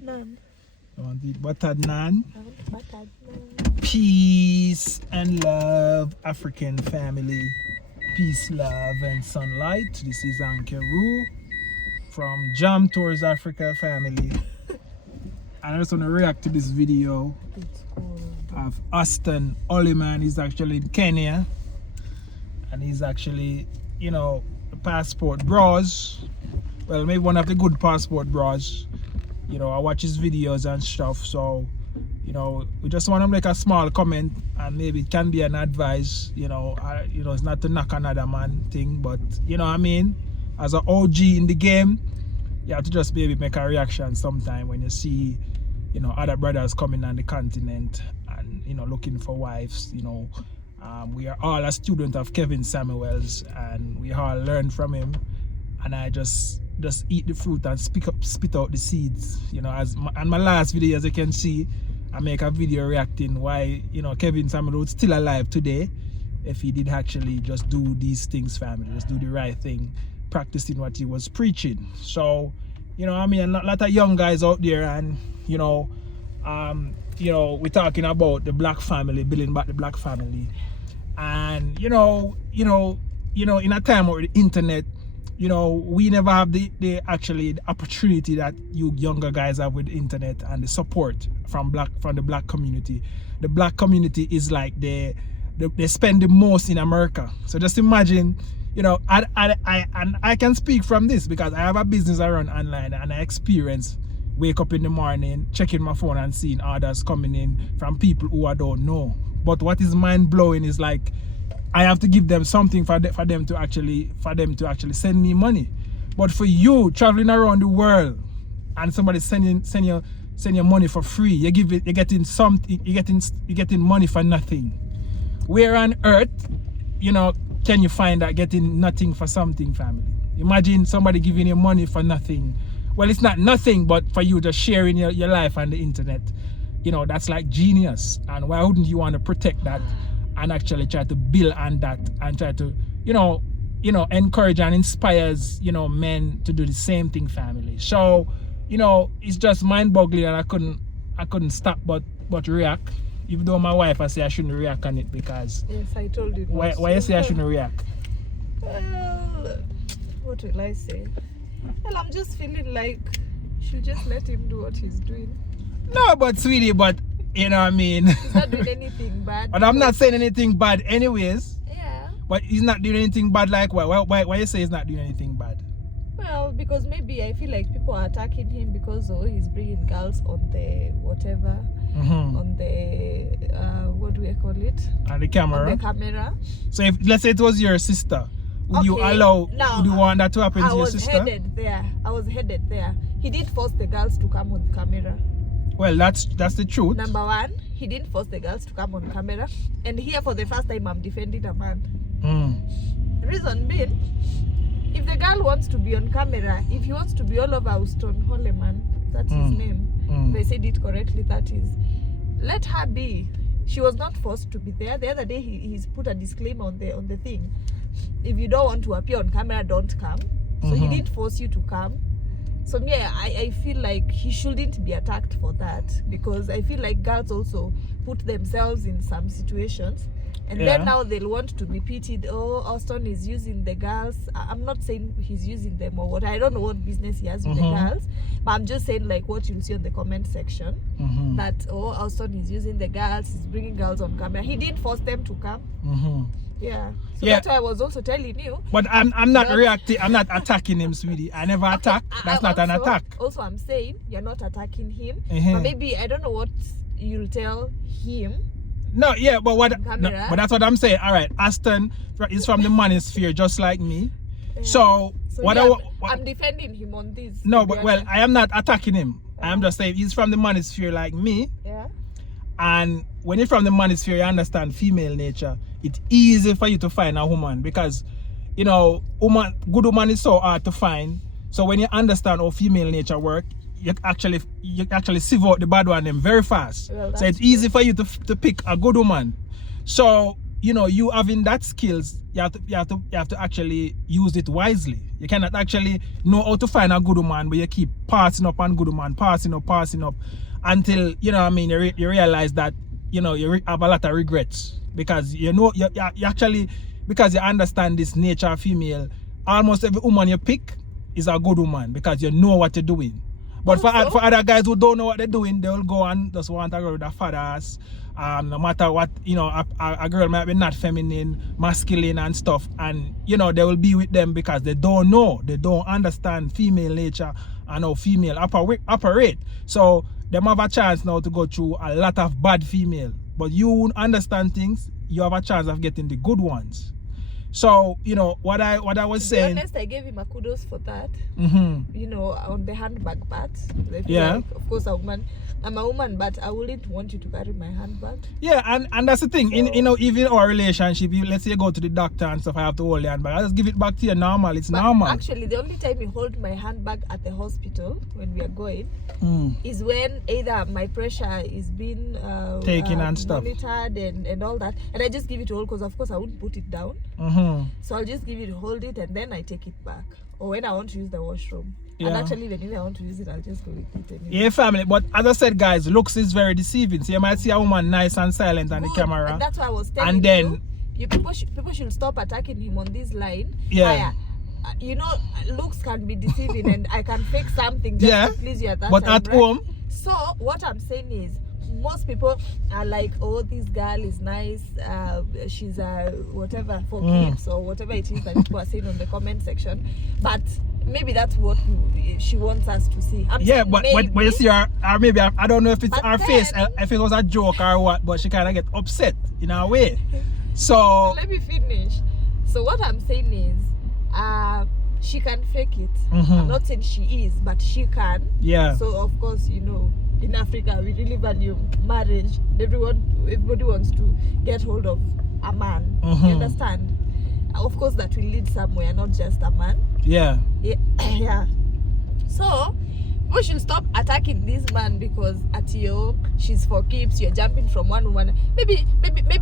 naan. I want to eat buttered naan. I want buttered naan. Peace and love, African family. Peace, love, and sunlight. This is Ankeru from Jam Tours Africa family. And I just want to react to this video of Aston Oliman. He's actually in Kenya. And he's actually, you know, the passport bros. Well, maybe one of the good passport bros. You know, I watch his videos and stuff. So, you know, we just want to make a small comment, and maybe it can be an advice. You know, it's not to knock another man thing, but you know what I mean. As an OG in the game, you have to just maybe make a reaction sometime when you see, you know, other brothers coming on the continent and, you know, looking for wives. You know, we are all a student of Kevin Samuels, and we all learn from him. And I just eat the fruit and spit out the seeds. You know, and my last video, as you can see, I make a video reacting why, you know, Kevin Samuel was still alive today if he did actually just do these things, family, just do the right thing, practicing what he was preaching. So, you know, I mean, a lot of young guys out there, and you know, we're talking about the black family, building back the black family, and you know, in a time where the internet, you know, we never have the opportunity that you younger guys have with the internet and the support from the black community. The black community is like they spend the most in America. So just imagine, you know, I can speak from this because I have a business I run online, and I experience wake up in the morning, checking my phone and seeing orders coming in from people who I don't know. But what is mind blowing is like, I have to give them something for them to actually send me money. But for you traveling around the world and somebody send your money for free, you're getting money for nothing. Where on earth, you know, can you find that getting nothing for something, family? Imagine somebody giving you money for nothing. Well, it's not nothing, but for you just sharing your life on the internet, you know, that's like genius. And why wouldn't you want to protect that and actually try to build on that and try to, you know, encourage and inspires, you know, men to do the same thing, family. So, you know, it's just mind-boggling, and I couldn't stop but react. Even though my wife, I say I shouldn't react on it because yes, I told you. Why you say I shouldn't react? Well, what will I say? Well, I'm just feeling like you should just let him do what he's doing. No, but sweetie, but you know what I mean. He's not doing anything bad. But I'm not saying anything bad anyways. Yeah. But he's not doing anything bad, like why you say he's not doing anything bad? Well, because maybe I feel like people are attacking him because he's bringing girls on the whatever, on the what do we call it? On the camera. On the camera. So if let's say it was your sister, would you allow? Would you want that to happen to your sister? I was headed there. He did force the girls to come on the camera. Well, that's the truth. Number one, he didn't force the girls to come on camera, and here for the first time I'm defending a man. Reason being, if the girl wants to be on camera, if he wants to be all over Aston Oliman, that's his name. They said it correctly. That is, let her be. She was not forced to be there. The other day he's put a disclaimer on the thing. If you don't want to appear on camera, don't come. So he did force you to come. So yeah, I feel like he shouldn't be attacked for that, because I feel like girls also put themselves in some situations, and then now they'll want to be pitied. Oh, Austin is using the girls. I'm not saying he's using them or what. I don't know what business he has with the girls, but I'm just saying like what you'll see on the comment section, that Austin is using the girls, he's bringing girls on camera. He did force them to come. Yeah. So that's why I was also telling you. But I'm not reacting. I'm not attacking him, sweetie. I never attack. That's not an attack. Also, I'm saying you're not attacking him. But maybe I don't know what you'll tell him. No, yeah, but but that's what I'm saying. All right, Aston is from the manosphere, just like me. Yeah. So what I'm defending him on this. No, but well, I am not attacking him. I am just saying he's from the manosphere like me. Yeah. And when you're from the manosphere, you understand female nature. It's easy for you to find a woman because, you know, good woman is so hard to find. So when you understand how female nature work, you actually sieve out the bad one them very fast. Well, so it's easy for you to pick a good woman. So you know, you having that skills, you have to actually use it wisely. You cannot actually know how to find a good woman, but you keep passing up on good woman, passing up until, you know what I mean, you realize that, you know, you have a lot of regrets because you know you actually, because you understand this nature of female, almost every woman you pick is a good woman because you know what you're doing. But for other guys who don't know what they're doing, they will go and just want a girl with a fat ass. No matter what, you know, a girl might be not feminine, masculine and stuff, and you know they will be with them because they don't know, they don't understand female nature and how female operate. So they have a chance now to go through a lot of bad female, but you understand things, you have a chance of getting the good ones. So, you know, what I was saying. To be honest, I gave him a kudos for that. You know, on the handbag part. Yeah. Like, of course, I'm a woman, but I wouldn't want you to carry my handbag. Yeah, and that's the thing. So, you know, even our relationship, let's say you go to the doctor and stuff, I have to hold your handbag. I just give it back to you normal. It's normal. Actually, the only time you hold my handbag at the hospital when we are going is when either my pressure is being taken and stuff, monitored and all that, and I just give it to hold because of course I wouldn't put it down. So I'll just give you to hold it and then I take it back. Or when I want to use the washroom. Yeah. And actually, when I want to use it, I'll just go with it. Anyway. Yeah, family. But as I said, guys, looks is very deceiving. So you might see a woman nice and silent on the camera. And that's why I was telling and then, you people should stop attacking him on this line. Yeah. You know, looks can be deceiving and I can fake something just to please you at that but time, at home. So what I'm saying is, most people are like, oh, this girl is nice, she's whatever for kids or whatever it is that people are saying on the comment section, but maybe that's what she wants us to see. But you see her, or maybe I don't know if it's her face, if it was a joke or what, but she kind of get upset in a way. So let me finish. So what I'm saying is, she can fake it. I'm not saying she is, but she can. Yeah. So of course, you know, in Africa we really value marriage. Everybody wants to get hold of a man. You understand? Of course, that will lead somewhere, not just a man. Yeah. Yeah. So we should stop attacking this man because at you, she's for keeps. You're jumping from one woman. Maybe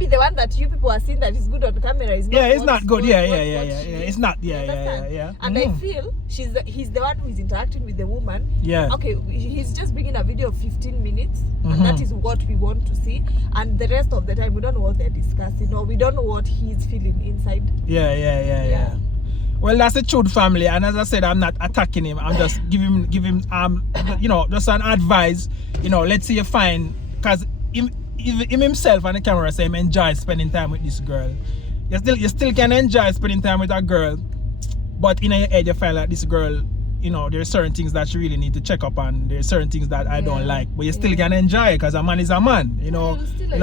the one that you people are seeing that is good on camera is not. Yeah, it's not good. Yeah. It's not. Yeah. And I feel he's the one who is interacting with the woman. Yeah. Okay, he's just bringing a video of 15 minutes, and that is what we want to see. And the rest of the time, we don't know what they're discussing, or we don't know what he's feeling inside. Yeah. Well, that's the truth, family. And as I said, I'm not attacking him. I'm just giving him you know, just an advice. You know, let's say you find, because him himself on the camera say him enjoy spending time with this girl. You still can enjoy spending time with a girl, but in your head you find like this girl, you know, there are certain things that you really need to check up on. There are certain things that I don't like, but you still can enjoy it because a man is a man. You know,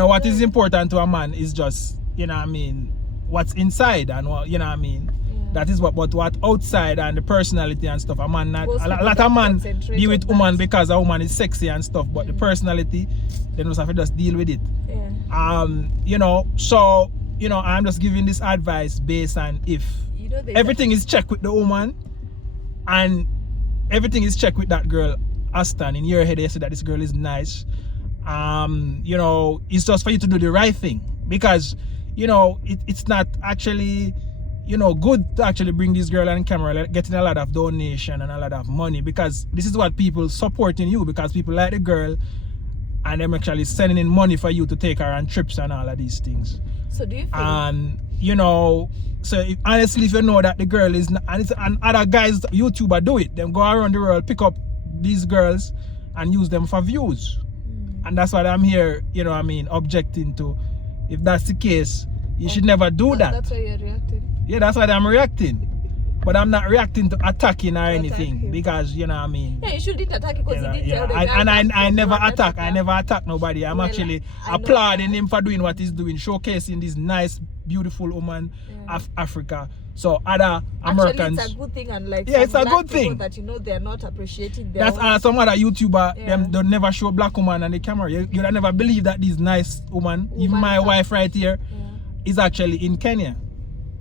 what is important to a man is just, you know what I mean, what's inside and what, you know what I mean. That is what outside and the personality and stuff. A man not a lot of man deal with woman because a woman is sexy and stuff, but the personality, they just have to just deal with it. You know, so you know, I'm just giving this advice based on if everything is checked with the woman and everything is checked with that girl. Aston, in your head, you say that this girl is nice. You know, it's just for you to do the right thing because you know it's not actually, you know, good to actually bring this girl on camera, getting a lot of donation and a lot of money, because this is what people supporting you, because people like the girl and they're actually sending in money for you to take her on trips and all of these things. So do you feel, and you know, so honestly, if you know that the girl is not, and other guys, YouTuber do it, them go around the world, pick up these girls and use them for views. And that's what I'm here, you know what I mean, objecting to. If that's the case, you should never do that. That's why you're reacting. Yeah, that's why I'm reacting. But I'm not reacting to attacking or anything because, you know what I mean. Yeah, you shouldn't attack because he didn't tell the I never attack. I never attack nobody. I'm actually applauding him for doing what he's doing, showcasing this nice, beautiful woman of Africa. So other Americans. It's a good thing, and like it's a good thing that, you know, they're not appreciating their that's some other YouTuber them don't never show black woman on the camera. You'd never believe that this nice woman, even my wife right here, is actually in Kenya.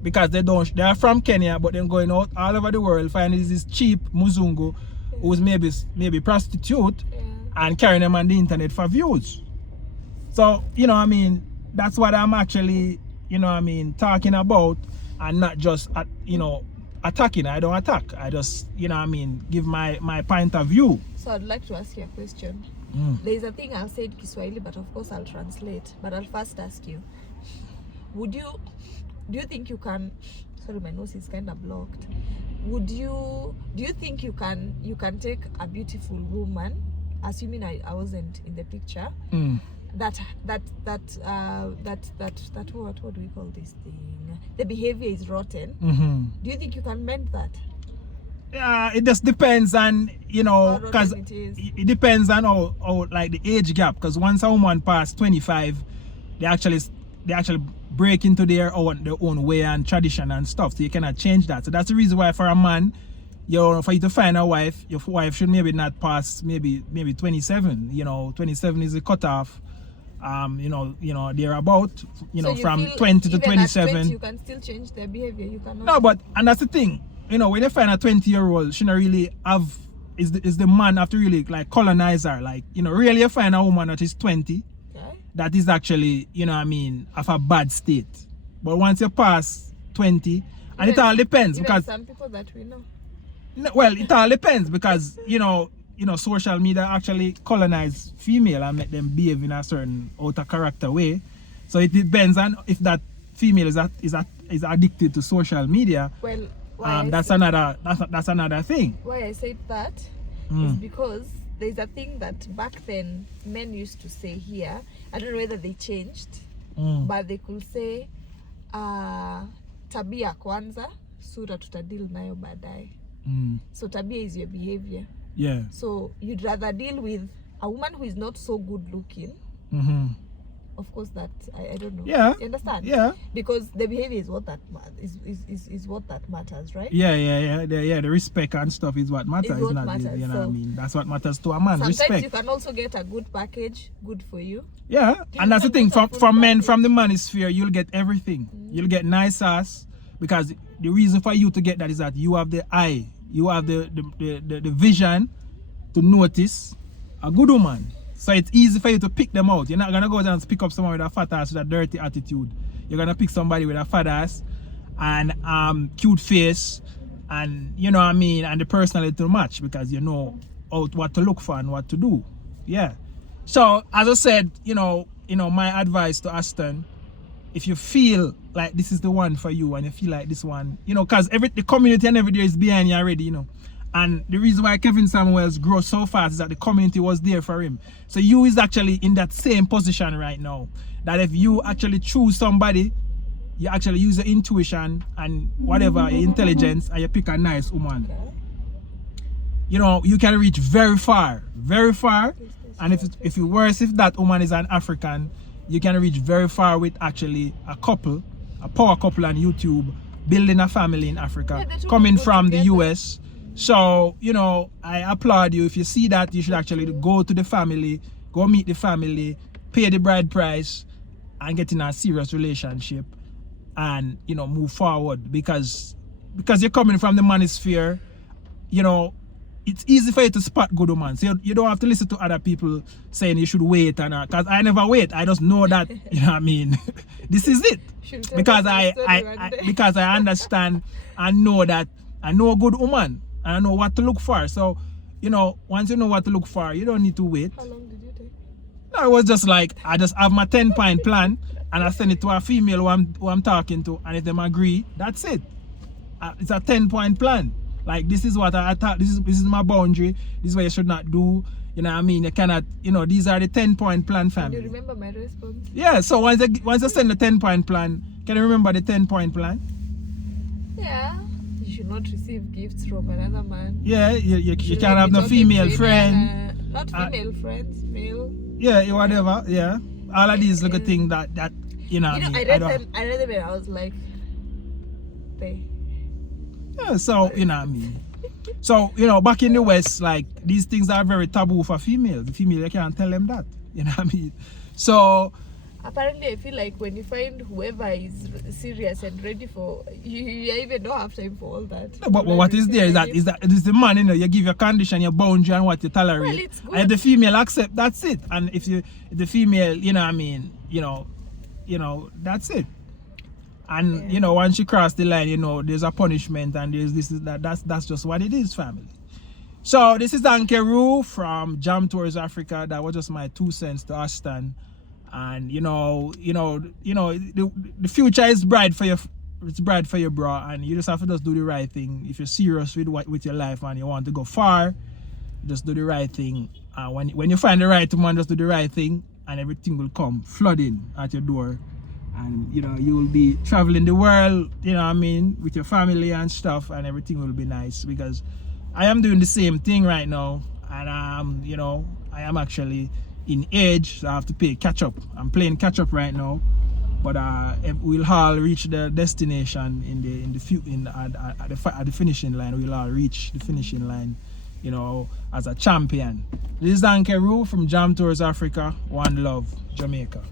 Because they are from Kenya, but they're going out all over the world finding this cheap Muzungu who's maybe prostitute and carrying them on the internet for views. So, you know, I mean, that's what I'm actually, you know what I mean, talking about and not just, attacking. I don't attack. I just, you know what I mean, give my point of view. So I'd like to ask you a question. There's a thing I'll say in Kiswahili, but of course I'll translate. But I'll first ask you, do you think you can, sorry, my nose is kind of blocked. Do you think you can take a beautiful woman, assuming I wasn't in the picture, that what do we call this thing? The behavior is rotten. Do you think you can mend that? It just depends on, because it depends on how like the age gap. Because once a woman passes 25, they actually break into their own way and tradition and stuff. So you cannot change that. So that's the reason why for a man, for you to find a wife, your wife should maybe not pass maybe 27. 27 is the cutoff. They're about, So from 20 to even 27. At 20, you can still change their behavior. You cannot. No, and that's the thing. When you find a 20-year-old, she not really have, is the man have to really like colonize her. Like, really you find a woman that is 20, that is actually, of a bad state. But once you pass 20, and it all depends because some people that we know. Well, it all depends because, social media actually colonize female and make them behave in a certain outer character way. So it depends on if that female is addicted to social media. Well, that's another thing. Why I said that is because there's a thing that back then men used to say here. I don't know whether they changed, but they could say tabia kwanza, sura tutadil nayo baadaye. So tabia is your behavior. Yeah. So you'd rather deal with a woman who is not so good looking. Of course, that I don't know. Yeah. You understand? Yeah. Because the behavior is what that is what that matters, right? Yeah. The respect and stuff is what matters. Is what matters. You know what I mean? That's what matters to a man. Sometimes respect. You can also get a good package, good for you. Yeah, and that's the thing. From men, from the manosphere, you'll get everything. You'll get nice ass because the reason for you to get that is that you have the eye, you have the vision to notice a good woman. So it's easy for you to pick them out. You're not gonna go down and pick up someone with a fat ass with a dirty attitude. You're gonna pick somebody with a fat ass and cute face and and the personality to match because you know what to look for and what to do. Yeah. So as I said, my advice to Aston, if you feel like this is the one for you and you feel like this one, because the community and every day is behind you already, And the reason why Kevin Samuels grew so fast is that the community was there for him. So you is actually in that same position right now. That if you actually choose somebody, you actually use your intuition and whatever, your intelligence, and you pick a nice woman. You can reach very far. And if it's worse, if that woman is an African, you can reach very far with actually a power couple on YouTube, building a family in Africa, coming from the US. So, I applaud you. If you see that, you should actually go to the family, go meet the family, pay the bride price, and get in a serious relationship and, move forward. Because you're coming from the manosphere, it's easy for you to spot good women. So you don't have to listen to other people saying you should wait. Because I never wait. I just know that, this is it. Because because I understand and know that I know a good woman. And I know what to look for. So, once you know what to look for, you don't need to wait. How long did you take? No, it was just like, I just have my 10-point plan and I send it to a female who I'm talking to. And if them agree, that's it. It's a 10-point plan. Like, this is what I thought, this is my boundary. This is what you should not do. You know what I mean? You cannot, these are the 10-point plan, family. Do you remember my response? Yeah, so once I send the 10-point plan, can you remember the 10-point plan? Yeah. You should not receive gifts from another man. Yeah, you can't have no female friend. Not female friends, male. Yeah, whatever. Yeah, all of these little things that I read them and I was like, they. Yeah, so So back in the West, like these things are very taboo for females. The female, you can't tell them that. So. Apparently, I feel like when you find whoever is serious and ready for you even don't have time for all that. No, but what is there is the man, you give your condition, your boundary and what you tolerate. Well, it's good. And if the female accept, that's it. And if the female, that's it. And you know, once you cross the line, you know, there's a punishment, and there's this that's just what it is, family. So this is Ankeru from Jam Tours Africa. That was just my 2 cents to Ashton. And the future is bright for you. It's bright for you, bro. And you just have to just do the right thing. If you're serious with your life and you want to go far, just do the right thing. When you find the right woman, just do the right thing, and everything will come flooding at your door. And you know, you will be traveling the world, you know what I mean, with your family and stuff, and everything will be nice. Because I am doing the same thing right now, and you know, I am actually in age, so I have to play catch up. I'm playing catch up right now, but we'll all reach the destination at the finishing line. We'll all reach the finishing line, you know, as a champion. This is Ankeru from Jam Tours Africa. One love, Jamaica.